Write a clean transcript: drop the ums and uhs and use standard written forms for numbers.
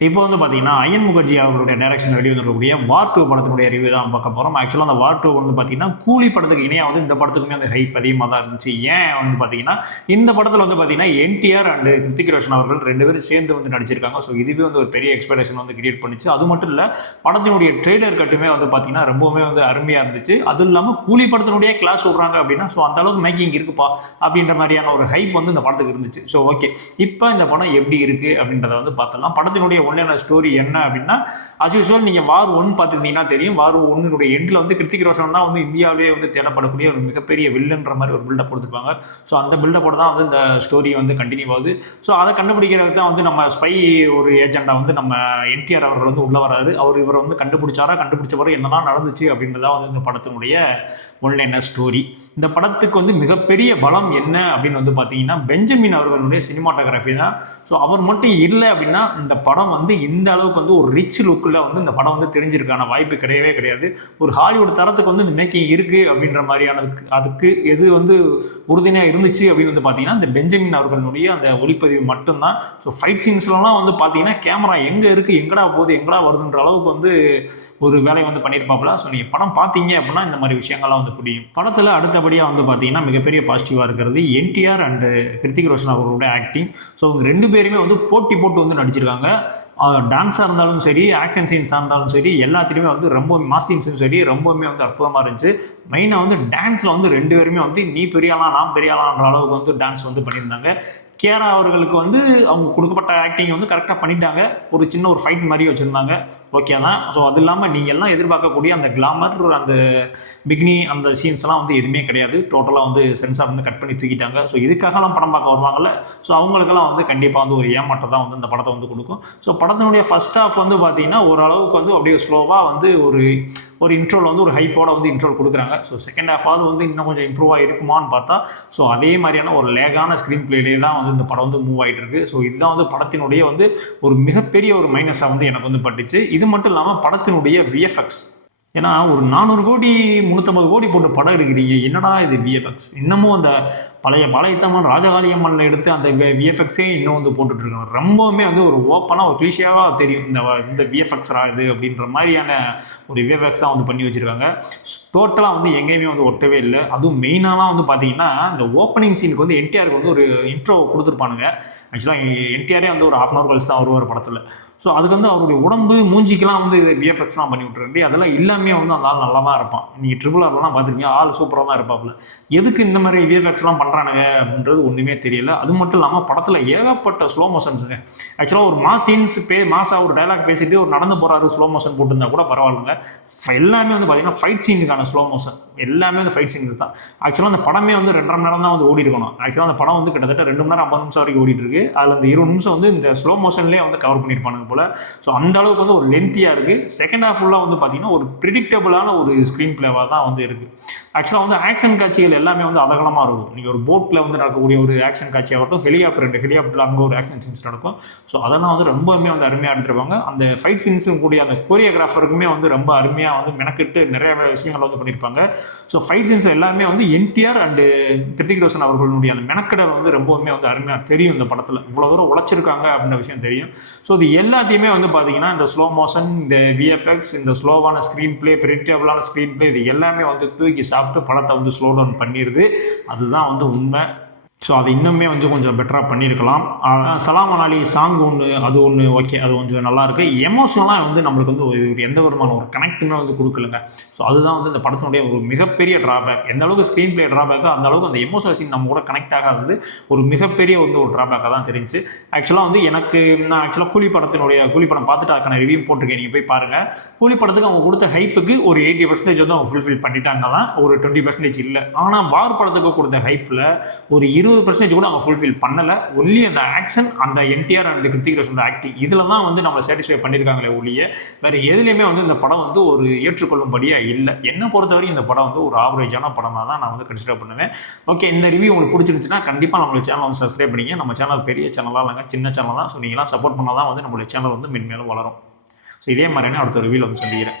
இப்போ வந்து பார்த்தீங்கன்னா அயன் முகர்ஜி அவர்களுடைய டைரக்ஷன் வெளிவந்திருக்கக்கூடிய வார் 2 படத்தினுடைய ரிவ்யூ தான் பார்க்க போகிறோம். ஆக்சுவலாக அந்த வார் 2 வந்து பார்த்தீங்கன்னா கூலி படத்துக்கு இணையாக வந்து இந்த படத்துக்குமே அந்த ஹைப் அதிகமாக தான் இருந்துச்சு. ஏன் வந்து பார்த்தீங்கன்னா இந்த படத்தில் வந்து பார்த்தீங்கன்னா என்டிஆர் அண்ட் கிருத்திக் ரோஷன் அவர்கள் 2 பேரும் சேர்ந்து வந்து நடிச்சிருக்காங்க. ஸோ இதுவே வந்து ஒரு பெரிய எக்ஸ்பெக்டேஷன் வந்து கிரியேட் பண்ணிச்சு. அது மட்டும் இல்லை, படத்தினுடைய ட்ரெய்லர் கட்டுமே வந்து பார்த்தீங்கன்னா ரொம்பவுமே வந்து அருமையாக இருந்துச்சு. அதுவும் இல்லாமல் கூலி படத்தினுடைய கிளாஸ் விடுறாங்க அப்படின்னா ஸோ அந்த அளவுக்கு மேக்கிங் இருக்குப்பா அப்படின்ற மாதிரியான ஒரு ஹைப் வந்து இந்த படத்துக்கு இருந்துச்சு. ஸோ ஓகே, இப்போ இந்த படம் எப்படி இருக்குது அப்படின்றத வந்து பார்த்தலாம். படத்தினுடைய ஒன்லைன ஸ்டோரி என்ன அப்படின்னா, அஸ் யூசுவல் நீங்கள் வார் 1 பார்த்துருந்தீங்கன்னா தெரியும். வார் 1 எண்டில் வந்து கிருத்திக் ரோஷன் தான் வந்து இந்தியாவிலே வந்து தேடப்படக்கூடிய ஒரு மிகப்பெரிய வில்லன்ற மாதிரி ஒரு பில்டப் கொடுத்துருப்பாங்க. ஸோ அந்த பில்டப்போட தான் வந்து இந்த ஸ்டோரி வந்து கண்டினியூ ஆகுது. ஸோ அதை கண்டுபிடிக்கிறதுக்கு தான் வந்து நம்ம ஸ்பை ஒரு ஏஜெண்டாக வந்து நம்ம என்டிஆர் அவர்கள் வந்து உள்ளே வராது. இவரை வந்து கண்டுபிடிச்சாரா, கண்டுபிடிச்ச பிறகு என்னதான் நடந்துச்சு அப்படின்றதா வந்து இந்த படத்தினுடைய ஒன்லைனர் ஸ்டோரி. இந்த படத்துக்கு வந்து மிகப்பெரிய பலம் என்ன அப்படின்னு வந்து பார்த்தீங்கன்னா பெஞ்சமின் அவர்களுடைய சினிமாட்டோகிராஃபி தான். ஸோ அவர் மட்டும் இல்லை அப்படின்னா இந்த படம் வந்து இந்த அளவுக்கு வந்து ஒரு ரிச் லுக்கில் வந்து இந்த படம் வந்து தெரிஞ்சிருக்கான வாய்ப்பு கிடையவே கிடையாது. ஒரு ஹாலிவுட் தரத்துக்கு வந்து இந்த மேக்கிங் இருக்குது அப்படின்ற மாதிரியானதுக்கு அதுக்கு எது வந்து உறுதுணையாக இருந்துச்சு அப்படின்னு வந்து பார்த்தீங்கன்னா இந்த பெஞ்சமின் அவர்களுடைய அந்த ஒளிப்பதிவு மட்டும்தான். ஸோ ஃபைட் சீன்ஸ்லாம் வந்து பார்த்தீங்கன்னா கேமரா எங்கே இருக்குது, எங்கடா போகுது, எங்கடா வருதுன்ற அளவுக்கு வந்து ஒரு வேலையை வந்து பண்ணியிருப்பாப்புல. ஸோ நீங்கள் படம் பார்த்தீங்க அப்படின்னா இந்த மாதிரி விஷயங்கள்லாம் வந்து புரியும். படத்தில் அடுத்தபடியாக வந்து பார்த்தீங்கன்னா மிகப்பெரிய பாசிட்டிவாக இருக்கிறது என்டிஆர் அண்ட் கிருத்திக் ரோஷன் அவர்களுடைய ஆக்டிங். ஸோ அவங்க 2 பேருமே வந்து போட்டி போட்டு வந்து நடிச்சிருக்காங்க. டான்ஸாக இருந்தாலும் சரி, ஆக்ஷன் சீன்ஸாக இருந்தாலும் சரி, எல்லாத்துலேயுமே வந்து ரொம்ப மாஸ் சீன்ஸும் சரி ரொம்பவுமே வந்து அற்புதமாக இருந்துச்சு. மெயினாக வந்து டான்ஸில் வந்து 2 பேருமே வந்து நீ பெரியாலாம் நான் பெரியாலான்ற அளவுக்கு வந்து டான்ஸ் வந்து பண்ணியிருந்தாங்க. கேரா அவர்களுக்கு வந்து அவங்க கொடுக்கப்பட்ட ஆக்டிங் வந்து கரெக்டாக பண்ணிட்டாங்க. ஒரு சின்ன ஒரு ஃபைட் மாதிரி வச்சுருந்தாங்க, ஓகே தான். ஸோ அது இல்லாமல் நீங்கள் எல்லாம் எதிர்பார்க்கக்கூடிய அந்த கிளாமர், அந்த பிக்னி, அந்த சீன்ஸ்லாம் வந்து எதுவுமே கிடையாது. டோட்டலாக வந்து சென்சார் வந்து கட் பண்ணி தூக்கிட்டாங்க. ஸோ இதுக்காகலாம் படம் பார்க்க வருவாங்கல்ல, ஸோ அவங்களுக்கெல்லாம் வந்து கண்டிப்பாக வந்து ஒரு ஏமாற்றம் தான் வந்து இந்த படத்தை வந்து கொடுக்கும். ஸோ படத்தினுடைய ஃபர்ஸ்ட் ஹாஃப் வந்து பார்த்தீங்கன்னா ஓரளவுக்கு வந்து அப்படியே ஸ்லோவாக வந்து ஒரு இன்ட்ரோவில் வந்து ஒரு ஹைப்போட வந்து இன்ட்ரோல் கொடுக்குறாங்க. ஸோ செகண்ட் ஹாஃபாவது வந்து இன்னும் கொஞ்சம் இம்ப்ரூவாக இருக்குமான்னு பார்த்தா ஸோ அதே மாதிரியான ஒரு லேகான ஸ்க்ரீன் பிளேலே தான் வந்து இந்த படம் வந்து மூவ் ஆகிட்டு இருக்கு. ஸோ இதுதான் வந்து படத்தினுடைய வந்து ஒரு மிகப்பெரிய ஒரு மைனஸாக வந்து எனக்கு வந்து பட்டுச்சு. இது மட்டும் இல்லாமல் படத்தினுடைய விஎஃப்எக்ஸ், ஏன்னா ஒரு 400 கோடி 350 கோடி போட்டு படம் எடுக்கிறீங்க, என்னடா இது விஎஃப்எக்ஸ், இன்னமும் அந்த பழைய பாளையத்தம்மன் ராஜகாளியம்மனில் எடுத்து அந்த விஎஃப்எக்ஸே இன்னும் வந்து போட்டுட்ருக்காங்க. ரொம்பவுமே வந்து ஒரு ஓப்பனாக ஒரு கிளிஷியாவாக தெரியும் இந்த விஎஃப்எக்ஸ்ரா இது அப்படின்ற மாதிரியான ஒரு விஎஃப்எக்ஸ் தான் வந்து பண்ணி வச்சுருக்காங்க. டோட்டலாக வந்து எங்கேயுமே வந்து ஒட்டவே இல்லை. அதுவும் மெயினாலாம் வந்து பார்த்தீங்கன்னா இந்த ஓப்பனிங் சீனுக்கு வந்து என்டிஆருக்கு வந்து ஒரு இன்ட்ரோ கொடுத்துருப்பானுங்க. ஆக்சுவலாக என்டிஆரே வந்து ஒரு 1/2 hour கழிச்சு தான் வருவார் படத்தில். ஸோ அதுக்கு வந்து அவருடைய உடம்பு மூஞ்சிக்கெலாம் வந்து விஎஃப்எக்ஸ்லாம் பண்ணி விட்டுருண்டி, அதெல்லாம் எல்லாமே வந்து அந்த ஆள் நல்லா தான் இருப்பான். நீங்கள் RRRலாம் பார்த்துருக்கீங்க, ஆள் சூப்பராக தான் இருப்பாப்புல. எதுக்கு இந்த மாதிரி விஎஃப்எக்ஸ்லாம் பண்ணுறானுங்க அப்படின்றது ஒன்றுமே தெரியல. அது மட்டும் இல்லாமல் படத்தில் ஏகப்பட்ட ஸ்லோ மோஷன்ஸுங்க. ஆக்சுவலாக ஒரு மாஸ் சீன்ஸ் மாசாக ஒரு டைலாக் பேசிட்டு ஒரு நடந்து போகிறாரு, ஸ்லோ மோஷன் போட்டுருந்தா கூட பரவாயில்லைங்க. எல்லாமே வந்து பார்த்தீங்கன்னா ஃபைட் சீனுக்கான ஸ்லோ மோஷன் எல்லாமே வந்து ஃபைட் சீன்ஸ் தான். ஆக்சுவலாக அந்த படமே வந்து 2.5 மணி நேரம் தான் வந்து ஓடி இருக்கணும். ஆக்சுவலாக அந்த படம் வந்து கிட்டத்தட்ட 2 மணி நேரம் 50 நிமிஷம் வரைக்கும் ஓடிட்டு இருக்கு. அதில் அந்த 20 நிமிஷம் வந்து இந்த ஸ்லோ மோஷன்லேயே வந்து கவர் பண்ணியிருப்பானுங்க போல. ஸோ அந்த அளவுக்கு வந்து ஒரு லென்த்தியாக இருக்குது. செகண்ட் ஹாஃப் ஃபுல்லாக வந்து பார்த்தீங்கன்னா ஒரு ப்ரிடிக்டபிளான ஒரு ஸ்க்ரீன் பிளேவாக தான் வந்து இருக்குது. ஆக்சுவலாக வந்து ஆக்ஷன் காட்சிகள் எல்லாமே வந்து அதகலமாக இருக்கும். நீங்கள் ஒரு போட்டில் வந்து நடக்கக்கூடிய ஒரு ஆக்ஷன் காட்சியாகட்டும், ஹெலிகாப்டரில் அங்கே ஒரு ஆக்ஷன் சீன்ஸ் நடக்கும். ஸோ அதெல்லாம் வந்து ரொம்பவுமே வந்து அருமையாக எடுத்துருப்பாங்க. அந்த ஃபைட் சீன்ஸும் கூடிய அந்த கோரியோகிராஃபருக்குமே வந்து ரொம்ப அருமையாக வந்து மெனக்கிட்டு நிறைய விஷயங்கள் வந்து பண்ணியிருப்பாங்க. ஸோ ஃபைட் சீன்ஸ் எல்லாமே வந்து என்டிஆர் அண்டு கிருத்திக் ரோஷன் அவர்களுடைய அந்த மெனக்கடல் வந்து ரொம்பவுமே வந்து அருமையாக தெரியும். இந்த படத்தில் இவ்வளோ தூரம் உழைச்சிருக்காங்க அப்படின்ற விஷயம் தெரியும். ஸோ இது எல்லாத்தையுமே வந்து பார்த்தீங்கன்னா இந்த ஸ்லோ மோஷன், இந்த விஎஃப்எக்ஸ், இந்த ஸ்லோவான ஸ்க்ரீன் பிளே, ப்ரெடிக்டபிளான ஸ்க்ரீன் பிளே, இது எல்லாமே வந்து தூக்கி சாப்பிட்டு படத்தை வந்து ஸ்லோ டவுன் பண்ணிடுது. அதுதான் வந்து உண்மை. ஸோ அது இன்னுமே வந்து கொஞ்சம் பெட்டராக பண்ணியிருக்கலாம். சலாம் அலி சாங் அது ஒன்று ஓகே, அது கொஞ்சம் நல்லாயிருக்கு. எமோஷனலாக வந்து நம்மளுக்கு வந்து ஒரு எந்த விதமான ஒரு கனெக்ட்டுமே வந்து கொடுக்கலங்க. ஸோ அதுதான் வந்து இந்த படத்தினுடைய ஒரு மிகப்பெரிய ட்ராபேக். எந்த அளவுக்கு ஸ்க்ரீன் பிளே ட்ராபேக்கோ அந்த அளவுக்கு அந்த எமோஷனல் சீன் நம்ம கூட கனெக்ட் ஆகாதது ஒரு மிகப்பெரிய வந்து ஒரு ட்ராபேக்காக தான் தெரிஞ்சு. ஆக்சுவலாக வந்து நான் ஆக்சுவலாக கூலி படம் பார்த்துட்டு அதுக்கான ரிவ்யூ போட்டிருக்கேன், நீங்கள் போய் பாருங்கள். கூலி படத்துக்கு அவங்க கொடுத்த ஹைப்புக்கு ஒரு 80% வந்து அவங்க ஃபுல்ஃபில் பண்ணிட்டாங்கலாம், ஒரு 20% இல்லை. ஆனால் வார் படத்துக்கு கொடுத்த ஹைப்பில் ஒரு 20% கூட அவங்க ஃபுல்ஃபில் பண்ணலை. ஒன்லி அந்த ஆக்ஷன், அந்த என்டிஆர் அண்ட் கிருத்திக் ரோஷன் ஆக்டிங், இதில் தான் வந்து நம்மளை சாட்டிஸ்ஃபை பண்ணியிருக்காங்களே ஒழிய வேறு எதுலேயுமே வந்து இந்த படம் வந்து ஒரு ஏற்றுக்கொள்ளும்படியாக இல்லை. என்னை பொறுத்தவரைக்கும் இந்த படம் வந்து ஒரு ஆவரேஜான படமாக தான் நான் வந்து கன்சிடர் பண்ணுவேன். ஓகே, இந்த ரிவ்யூ உங்களுக்கு பிடிச்சிருந்துச்சுன்னா கண்டிப்பாக நம்மளுடைய சேனல் வந்து சப்ஸ்கிரைப் பண்ணிங்க. நம்ம சேனல் பெரிய சேனலாக இல்லைங்க, சின்ன சேனல் தான். ஸோ நீங்களாம் சப்போர்ட் பண்ணால் தான் வந்து நம்மளுடைய சேனல் வந்து மென்மேலும் வளரும். ஸோ இதே மாதிரியான அடுத்த ரிவ்யூவில் வந்து சந்திக்கிறேன்.